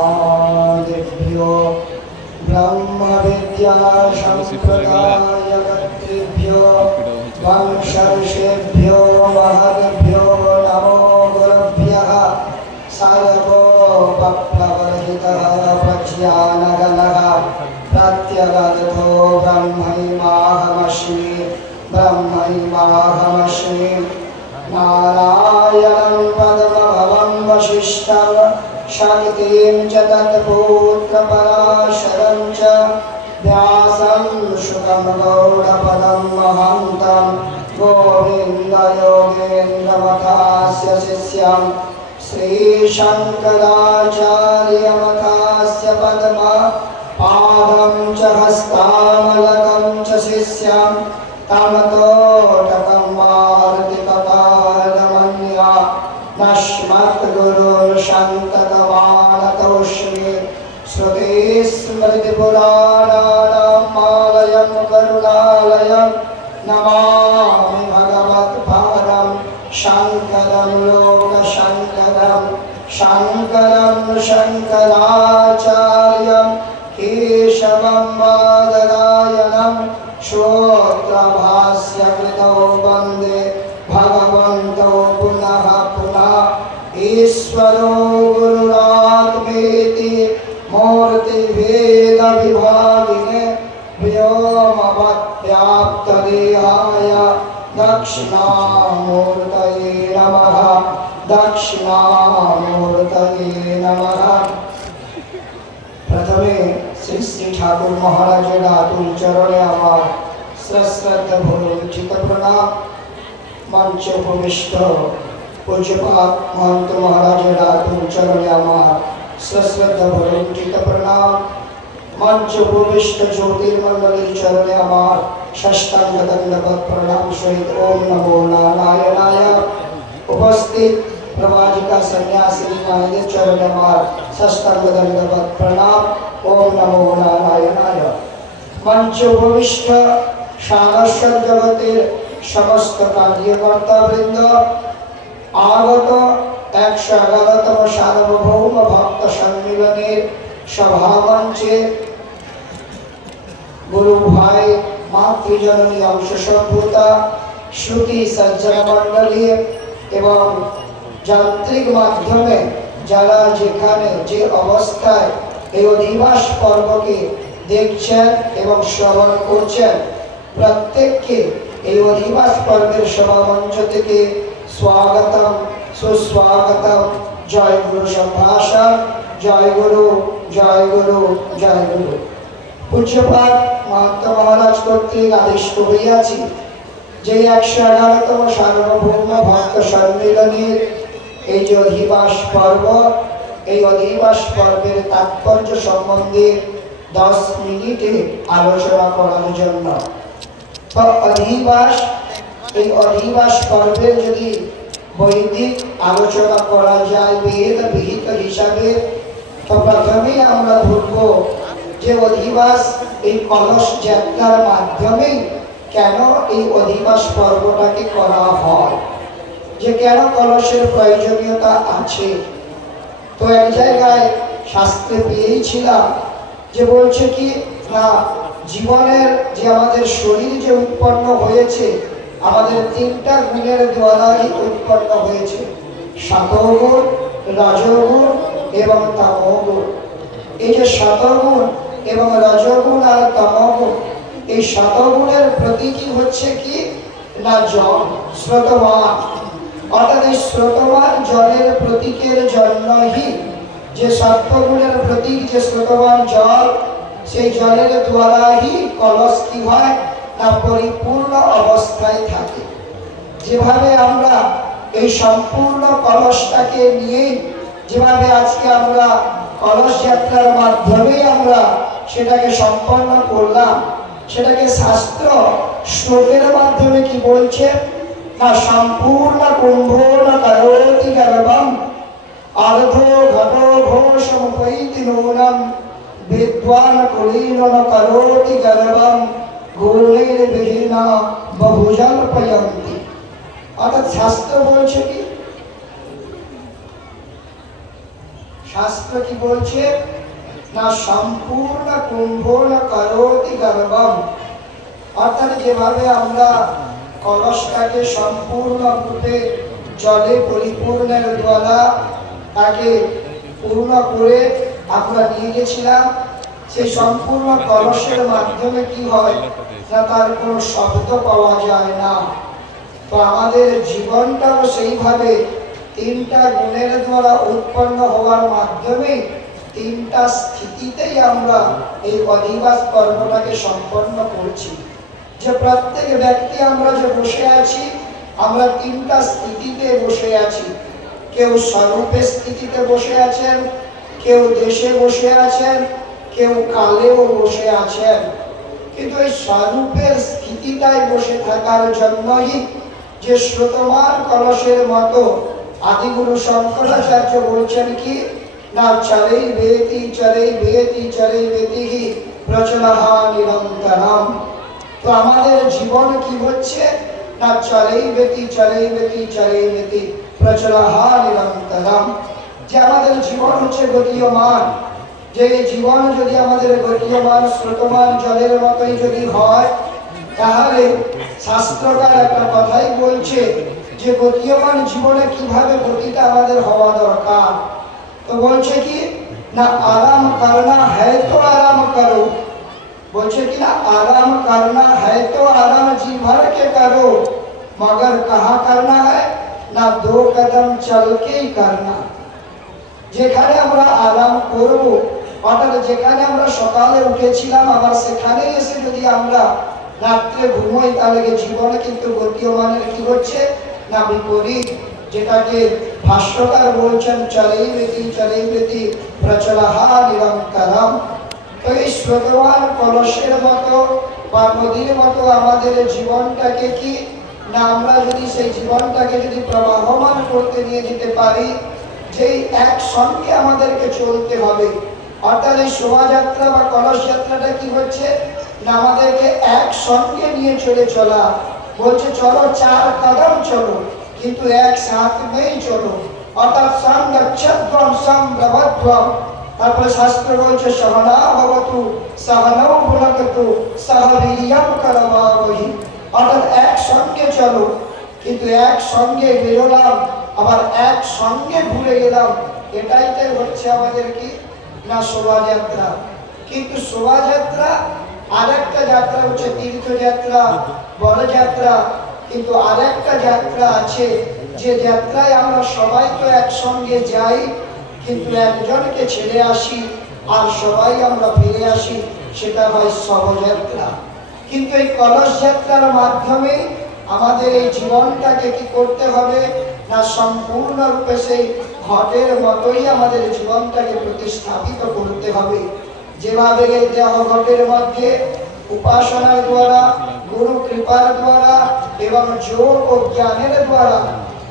आदिभ्यो ब्रह्मविद्या सम्प्रदायकर्तृभ्यो वंशर्षेभ्यो महद्भ्यो नमो गुरुभ्यः सर्वोपप्लवरहितः प्रज्ञानगणः प्रत्यगतो ब्रह्मैवाहमस्मि नारायणं पद्मभवं वसिष्ठं शक्तिं च तत्पुत्रपराशरं च व्यासं शुकं गौडपदं महन्तं गोविन्दयोगेन्द्रमथास्य शिष्यं श्रीशङ्कराचार्यमथास्य पद्मपादं च हस्तामलकं च शिष्यं तमतोटकं मारुतिकपालमन्या नश्मद्गुरुर्शन्तकवानतोऽस्मि श्रुतिस्मृतिपुराणानामालयं करुणालयं नमामि भगवत्पादं शङ्करं लोकशङ्करं शङ्कराचार्यं केशवं बादरायणं श्रोत्रभाष्यकृतौ वन्दे भगवन्तौ पुनः पुनः ईश्वरो गुरुरात्मेति मूर्तिभेदविभागिने व्योमवद्व्याप्तदेहाय दक्षिणामूर्तये नमः दक्षिणामूर्तये नमः। प्रथमे श्री श्री ठाकुर महाराजेर आतुल चरणे आमार सश्रद्धा भूमिचित प्रणाम। मंचे उपविष्ट पूज्यपाद महंत महाराजेर आतुल चरणे आमार सश्रद्धा भूमिचित प्रणाम। मंचे उपविष्ट ज्योतिर्मंडलीर चरणे आमार षष्ठांग दंडवत प्रणाम सहित ओम नमो नारायणाय। उपस्थित प्रवाजिका सन्यासिनी मायेर चरणे आमार षष्ठांग दंडवत प्रणाम ओम नमो नारायणाय। मंचे उपविष्ट सारस्वत जगतेर समस्त कार्यकर्ताबृंद आगत 111तम सार्वभौम भक्त सम्मेलनेर सभामंचे गुरु भाई मातृजननी अंश सम्भूता श्रुति सज्जन मंडली एवं যান্ত্রিক মাধ্যমে যারা যেখানে যে অবস্থায় এই অধিবাস পর্বকে দেখছেন এবং শ্রবণ করছেন প্রত্যেককে এই অধিবাস পর্বের সভামঞ্চ থেকে স্বাগতম সুস্বাগতম। জয় গুরু সম্ভাষণ, জয় গুরু জয় গুরু জয় গুরু। পূজ্যপাদ মহন্ত মহারাজ কর্তৃক আদেশ হইয়াছি যে 111তম সার্বভৌম ভক্ত সম্মেলনের এই যে অধিবাস পর্ব, এই অধিবাস পর্বের তাৎপর্য সম্বন্ধে 10 মিনিটে আলোচনা করার জন্য। অধিবাস, এই অধিবাস পর্বের যদি বৈদিক আলোচনা করা যায় বেদ বিহিত হিসাবে, তো প্রথমেই আমরা ধরব যে অধিবাস এই কলস যাত্রার মাধ্যমে কেন এই অধিবাস পর্বটাকে করা হয়, যে কেন কলসের প্রয়োজনীয়তা আছে। তো এক জায়গায় শাস্ত্রে পেয়েছিলাম যে বলছে কি না, জীবনের যে আমাদের শরীর যে উৎপন্ন হয়েছে আমাদের 3টা গুণের দ্বারাই উৎপন্ন হয়েছে, সতগুণ, রজগুণ এবং তমগুণ। এই যে সতগুণ এবং রজগুণ আর তমগুণ, এই সতগুণের প্রতীকী হচ্ছে কি না জল, স্রোতমান। অর্থাৎ এই স্রোতমান জলের প্রতীকের জন্যই যে সত্ত্বগুণের প্রতীক যে স্রোতমান জল, সেই জলের দ্বারাই কলস কি হয় না পরিপূর্ণ অবস্থায় থাকে। যেভাবে আমরা এই সম্পূর্ণ কলসটাকে নিয়ে যেভাবে আজকে আমরা কলস যাত্রার মাধ্যমে আমরা সেটাকে সম্পন্ন করলাম, সেটাকে শাস্ত্র শ্লোকের মাধ্যমে কি বলছে না, সম্পূর্ণ কুম্ভ না করোতি গর্ভম अर्धो घटो घोषमुपैति नूनं विद्वान् कुलीनो न करोति गर्वं गुणैर्विहीना बहुजल्पयन्ति। অর্থাৎ শাস্ত্র বলছে কি শাস্ত্র কি বলছে না সম্পূর্ণ কুম্ভন করোতি গর্ভম, অর্থাৎ যেভাবে আমরা কলসটাকে সম্পূর্ণ রূপে জলে পরিপূর্ণের দ্বারা তাকে পূর্ণ করে আমরা নিয়ে গেছিলাম, সেই সম্পূর্ণ কলসের মাধ্যমে কি হয় না তার কোনো শব্দ পাওয়া যায় না। তো আমাদের জীবনটাও সেইভাবে তিনটা গুণের দ্বারা উৎপন্ন হওয়ার মাধ্যমে তিনটা স্থিতিতেই আমরা এই অধিবাস কর্মটাকে সম্পন্ন করছি। যে প্রত্যেক ব্যক্তি আমরা যে বসে আছি, আমরা তিনটা স্থিতিতে বসে আছি। কেউ স্বরূপের স্থিতিতে বসে আছেন, কেউ দেশে বসে আছেন, কেউ কালেও বসে আছেন। কিন্তু এই স্বরূপের স্থিতিটায় বসে থাকার জন্যই যে শ্রোতমান কলসের মতো আদিগুরু শঙ্করাচার্য বলছেন কি না চলেই বেতি চলেই বেতি চলেই বেতি প্রচলহা নিরন্তরম। তো আমাদের জীবন কি হচ্ছে না চলেই বেতি চলেই বেতি চলেই বেতি প্রচলহা নিরন্তরম। যে আমাদের জীবন হচ্ছে গতীয়মান, যে জীবন যদি আমাদের গতীয়মান স্রোতমান জলের মতোই যদি হয়, তাহলে শাস্ত্রকার একটা কথাই বলছে যে গতীয়মান জীবনে কিভাবে গতিটা আমাদের হওয়া দরকার। তো বলছে কি না আরাম করনা হ্যায় তো আরাম করো, বলছে কি না आराम करना है तो आराम जी भर के करो, मगर कहाँ करना है ना दो कदम चल के ही करना। যেখানে আমরা আরাম করব, অর্থাৎ যেখানে আমরা সকালে উঠেছিলাম আবার সেখানে এসে যদি আমরা রাত্রে ঘুমোই, তাহলে জীবনে কিন্তু গতীয়মানের কি হচ্ছে না বিপরীত, যেটাকে ভাষ্যকার বলছেন চলেই বেতি প্রচলহা নিরন্তরম। তো এই শ্রোতমান কলসের মতো বা নদীর মতো আমাদের জীবনটাকে কি না আমরা যদি সেই জীবনটাকে যদি প্রবাহমান করতে নিয়ে যেতে পারি, যেই একসঙ্গে আমাদেরকে চলতে হবে। অর্থাৎ এই শোভাযাত্রা বা কলস যাত্রাটা কি হচ্ছে না আমাদেরকে একসঙ্গে নিয়ে চলা। বলছে চলো চার কদম চলো, কিন্তু এক সাথ নেই চলো, অর্থাৎ সঙ্গচ্ছদ্বম সম্ভ্রবদ্বম। তারপরে শাস্ত্র বলছে সহনা ভবতু সহনৌ ভুনক্তু সহ বীর্যং করবাবহি, অর্থাৎ একসঙ্গে চলো, কিন্তু একসঙ্গে বেরোলাম আবার একসঙ্গে ঘুরে গেলাম, এটাই তো হচ্ছে আমাদের কি না শোভাযাত্রা। কিন্তু শোভাযাত্রা আরেকটা যাত্রা হচ্ছে তীর্থযাত্রা, বড় যাত্রা, কিন্তু আরেকটা যাত্রা আছে যে যাত্রায় আমরা সবাই তো একসঙ্গে যাই, কিন্তু একজনকে ছেড়ে আসি আর সবাই আমরা ফিরে আসি, সেটা হয় শবযাত্রা। কিন্তু এই কলস যাত্রার মাধ্যমে আমাদের এই জীবনটাকে কি করতে হবে না সম্পূর্ণরূপে সেই ঘটের মতোই আমাদের জীবনটাকে প্রতিস্থাপিত করতে হবে। যেভাবে এই দেহ ঘটের মধ্যে উপাসনার দ্বারা, গুরু কৃপার দ্বারা এবং যোগ ও জ্ঞানের দ্বারা,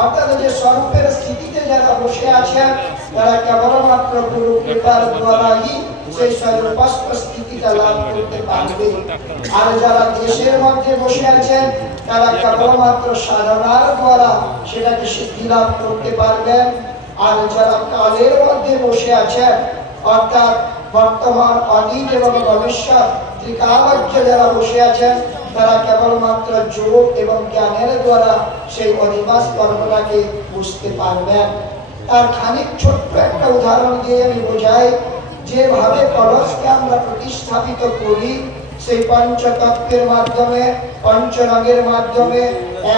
অর্থাৎ যে স্বরূপের স্থিতিতে যারা বসে আছেন তারা কেবলমাত্র গুরু কৃপার দ্বারাই সেই স্বরূপস্থ স্থিতিটা লাভ করতে পারবে। আর যারা দেশের মধ্যে বসে আছেন তারা কেবলমাত্র সাধনার দ্বারা সেটাকে সিদ্ধি লাভ করতে পারবেন। আর যারা কালের মধ্যে বসে আছেন, অর্থাৎ বর্তমান, অতীত এবং ভবিষ্যৎ ত্রিকালজ্ঞ যারা বসে আছেন, তারা কেবলমাত্র যোগ এবং জ্ঞানের দ্বারা সেই অধিবাস কর্মটাকে বুঝতে পারবেন। তার খানিক ছোট্ট একটা উদাহরণ দিয়ে আমি বোঝাই, যেভাবে কলসকে আমরা প্রতিস্থাপিত করি সেই পঞ্চতত্ত্বের মাধ্যমে, পঞ্চরঙের মাধ্যমে,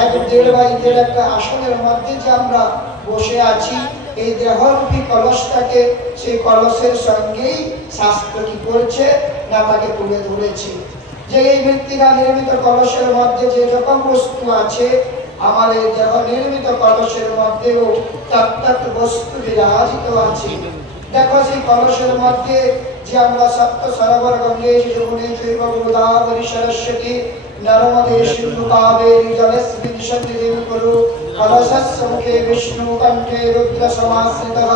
1.5 বাই 1.5 একটা আসনের মধ্যে যে আমরা বসে আছি, এই দেহরূপী কলসটাকে সেই কলসের সঙ্গেই শাস্ত্র কি করছে না তাকে তুলে ধরেছে। যে এই মৃত্তিকা নির্মিত কলসের মধ্যে যে রকম বস্তু আছে, আমার এই দেহ নির্মিত কলসের মধ্যেও তত্ত্ব বস্তু বিরাজিত আছে। দেখো সেই কলসের মধ্যে যে আমরা সপ্ত সরোবর গঙ্গে যমুনে চৈব গোদাবরী সরস্বতী নর্মদে সিন্ধু কাবেরী জলস্মিন সন্নিধিং কুরু কলসস্য মুখে বিষ্ণু কণ্ঠে রুদ্র সমাশ্রিতঃ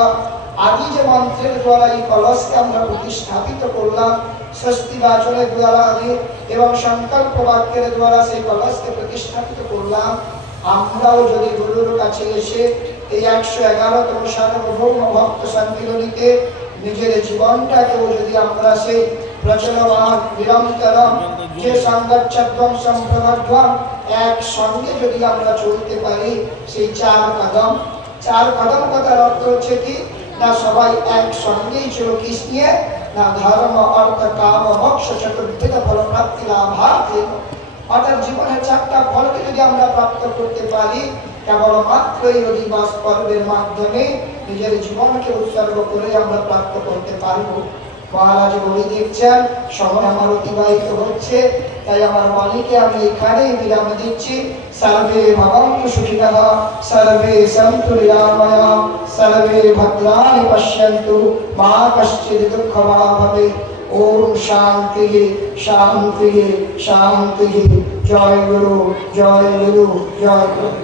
আদি যে মন্ত্রের দ্বারা এই কলসকে আমরা প্রতিস্থাপিত করলাম, স্বস্তি বাচনের দ্বারা এবং সংকল্প বাক্যের দ্বারা সেই কলসকে প্রতিস্থাপিত করলাম, আমরাও যদি গুরুর কাছে এসে এই 111তম সার্বভৌম ভক্ত সম্মিলনীতে নিজের জীবনটাকেও যদি আমরা সেই প্রচলমান নিরন্তরম যে সংগচ্ছদ্বং সম্প্রবর্ধম একসঙ্গে যদি আমরা চলতে পারি, সেই 4 কদম কথার অর্থ হচ্ছে কি না সবাই একসঙ্গেই চলো কিস নিয়ে না ধর্ম অর্থ কাম মোক্ষ চতুর্বিধ ফল প্রাপ্তি লাভার্থে। অর্থাৎ জীবনের 4টা ফলকে যদি আমরা প্রাপ্ত করতে পারি, কেবলমাত্র এই অধিবাস পর্বের মাধ্যমে নিজের জীবনকে উৎসর্গ করে আমরা প্রাপ্ত করতে পারবো। মহারাজ বলে দেখছেন সময় আমার অতিবাহিত হচ্ছে, তাই আমার বাণীকে আমি এখানেই বিরাম দিচ্ছি। সর্বে ভবন্তু সুখিনঃ, সর্বে সন্তু নিরাময়া, সর্বে ভদ্রাণি পশ্যন্তু, মা কশ্চিৎ দুঃখভাগ্ ভবেৎ। ওম শান্তি শান্তি শান্তি। জয় গুরু জয় গুরু জয় গুরু।